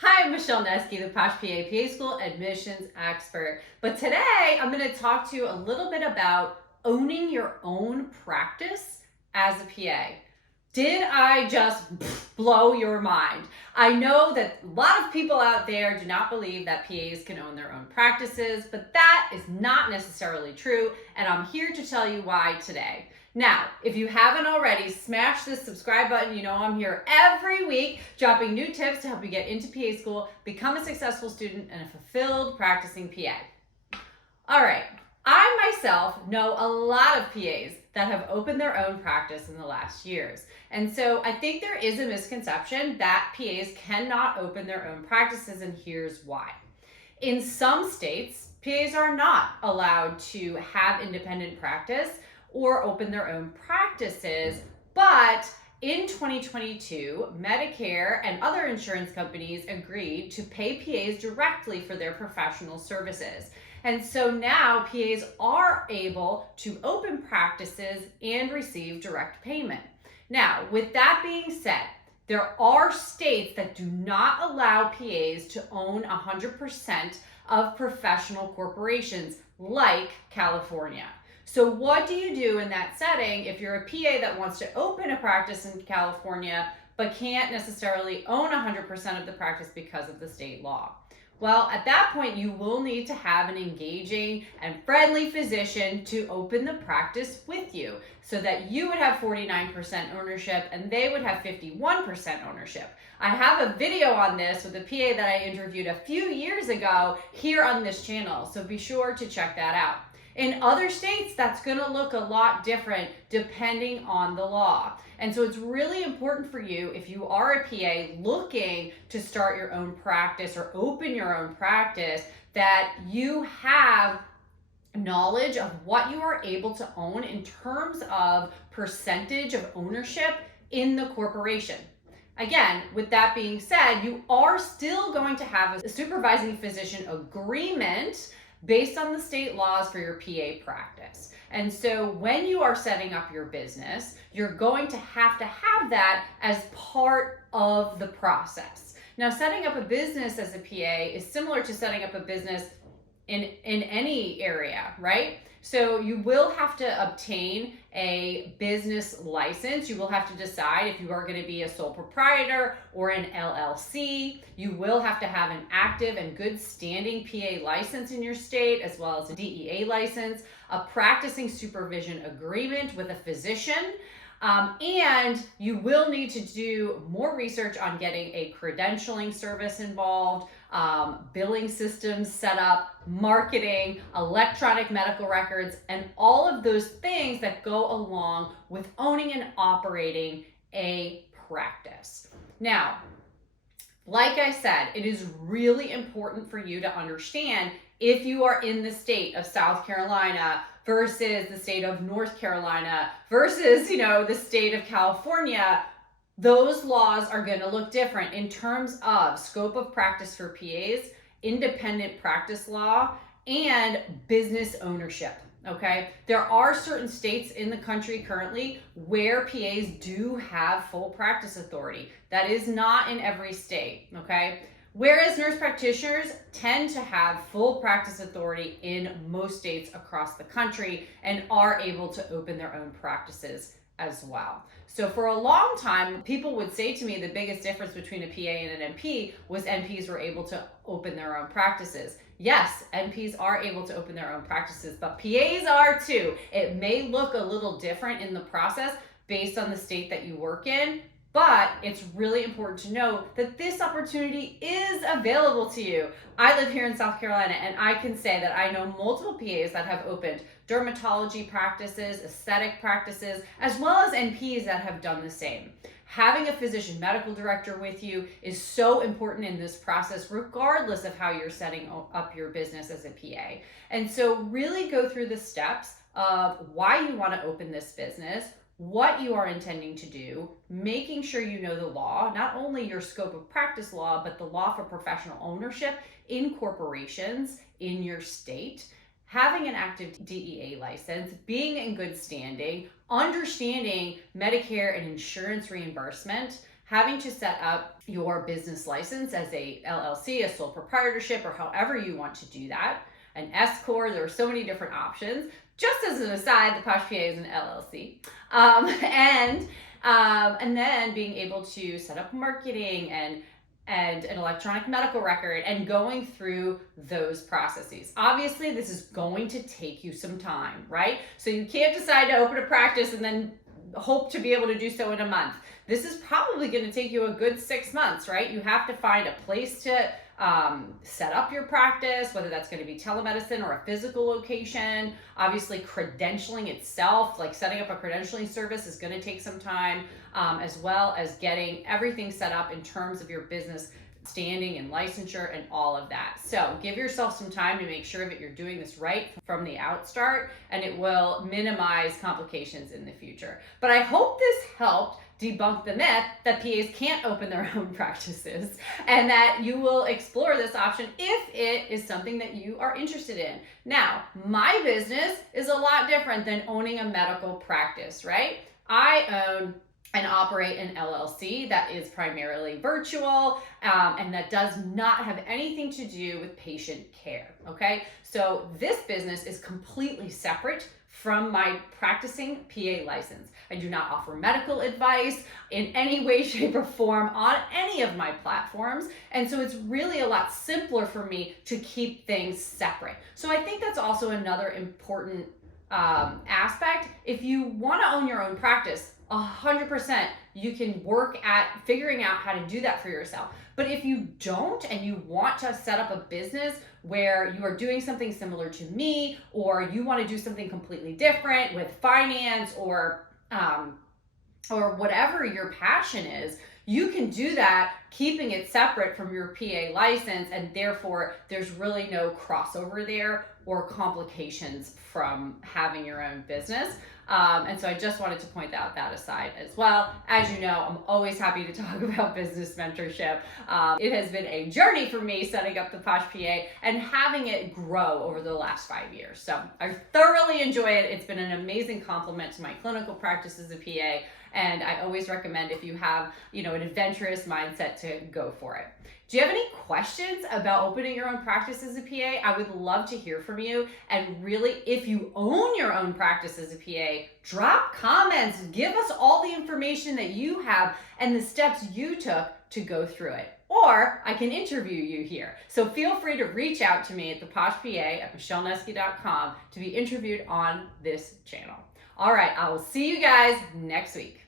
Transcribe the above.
Hi, I'm Michelle Neski, the Posh PA School admissions expert. But today I'm going to talk to you a little bit about owning your own practice as a PA. Did I just blow your mind? I know that a lot of people out there do not believe that PAs can own their own practices, but that is not necessarily true, and I'm here to tell you why today. Now, if you haven't already, smash this subscribe button. You know I'm here every week dropping new tips to help you get into PA school, become a successful student, and a fulfilled practicing PA. All right, I myself know a lot of PAs that have opened their own practice in the last years. And so I think there is a misconception that PAs cannot open their own practices, and here's why. In some states, PAs are not allowed to have independent practice or open their own practices, but in 2022, Medicare and other insurance companies agreed to pay PAs directly for their professional services. And so now PAs are able to open practices and receive direct payment. Now, with that being said, there are states that do not allow PAs to own 100% of professional corporations, like California. So what do you do in that setting if you're a PA that wants to open a practice in California but can't necessarily own 100% of the practice because of the state law? Well, at that point, you will need to have an engaging and friendly physician to open the practice with you so that you would have 49% ownership and they would have 51% ownership. I have a video on this with a PA that I interviewed a few years ago here on this channel, so be sure to check that out. In other states, that's going to look a lot different depending on the law. And so it's really important for you, if you are a PA looking to start your own practice or open your own practice, that you have knowledge of what you are able to own in terms of percentage of ownership in the corporation. Again, with that being said, you are still going to have a supervising physician agreement based on the state laws for your PA practice. And so when you are setting up your business, you're going to have that as part of the process. Now, setting up a business as a PA is similar to setting up a business in any area, right? So you will have to obtain a business license. You will have to decide if you are going to be a sole proprietor or an LLC. You will have to have an active and good standing PA license in your state, as well as a DEA license, a practicing supervision agreement with a physician. And you will need to do more research on getting a credentialing service involved, billing systems set up, marketing, electronic medical records, and all of those things that go along with owning and operating a practice. Now, like I said, it is really important for you to understand if you are in the state of South Carolina versus the state of North Carolina versus, the state of California, those laws are going to look different in terms of scope of practice for PAs, independent practice law, and business ownership. Okay, there are certain states in the country currently where PAs do have full practice authority. That is not in every state. Okay, whereas nurse practitioners tend to have full practice authority in most states across the country and are able to open their own practices as well. So for a long time, people would say to me the biggest difference between a PA and an NP was NPs were able to open their own practices. Yes, NPs are able to open their own practices, but PAs are too. It may look a little different in the process based on the state that you work in, but it's really important to know that this opportunity is available to you. I live here in South Carolina, and I can say that I know multiple PAs that have opened dermatology practices, aesthetic practices, as well as NPs that have done the same. Having a physician medical director with you is so important in this process, regardless of how you're setting up your business as a PA. And so really go through the steps of why you want to open this business, what you are intending to do, making sure you know the law, not only your scope of practice law, but the law for professional ownership in corporations in your state, having an active DEA license, being in good standing, understanding Medicare and insurance reimbursement, having to set up your business license as a LLC, a sole proprietorship, or however you want to do that, an S corp. There are so many different options. Just as an aside, the Posh PA is an LLC, and then being able to set up marketing and an electronic medical record and going through those processes. Obviously, this is going to take you some time, right? So you can't decide to open a practice and then hope to be able to do so in a month. This is probably going to take you a good 6 months, right? You have to find a place to set up your practice, whether that's going to be telemedicine or a physical location. Obviously, credentialing itself, like setting up a credentialing service, is going to take some time, as well as getting everything set up in terms of your business standing and licensure and all of that. So give yourself some time to make sure that you're doing this right from the outstart, and it will minimize complications in the future. But I hope this helped debunk the myth that PAs can't open their own practices, and that you will explore this option if it is something that you are interested in. Now, my business is a lot different than owning a medical practice, right? I own and operate an LLC that is primarily virtual, and that does not have anything to do with patient care, okay? So this business is completely separate from my practicing PA license. I do not offer medical advice in any way, shape, or form on any of my platforms. And so it's really a lot simpler for me to keep things separate. So I think that's also another important aspect. If you want to own your own practice, 100% you can work at figuring out how to do that for yourself. But if you don't and you want to set up a business where you are doing something similar to me, or you want to do something completely different with finance or whatever your passion is, you can do that keeping it separate from your PA license, and therefore there's really no crossover there or complications from having your own business. And so I just wanted to point out that aside as well. As you know, I'm always happy to talk about business mentorship. It has been a journey for me setting up the Posh PA and having it grow over the last 5 years. So I thoroughly enjoy it. It's been an amazing complement to my clinical practice as a PA. And I always recommend, if you have, an adventurous mindset, to go for it. Do you have any questions about opening your own practice as a PA? I would love to hear from you. And really, if you own your own practice as a PA, drop comments, give us all the information that you have and the steps you took to go through it. Or I can interview you here. So feel free to reach out to me at theposhpa@michellenesky.com to be interviewed on this channel. All right, I will see you guys next week.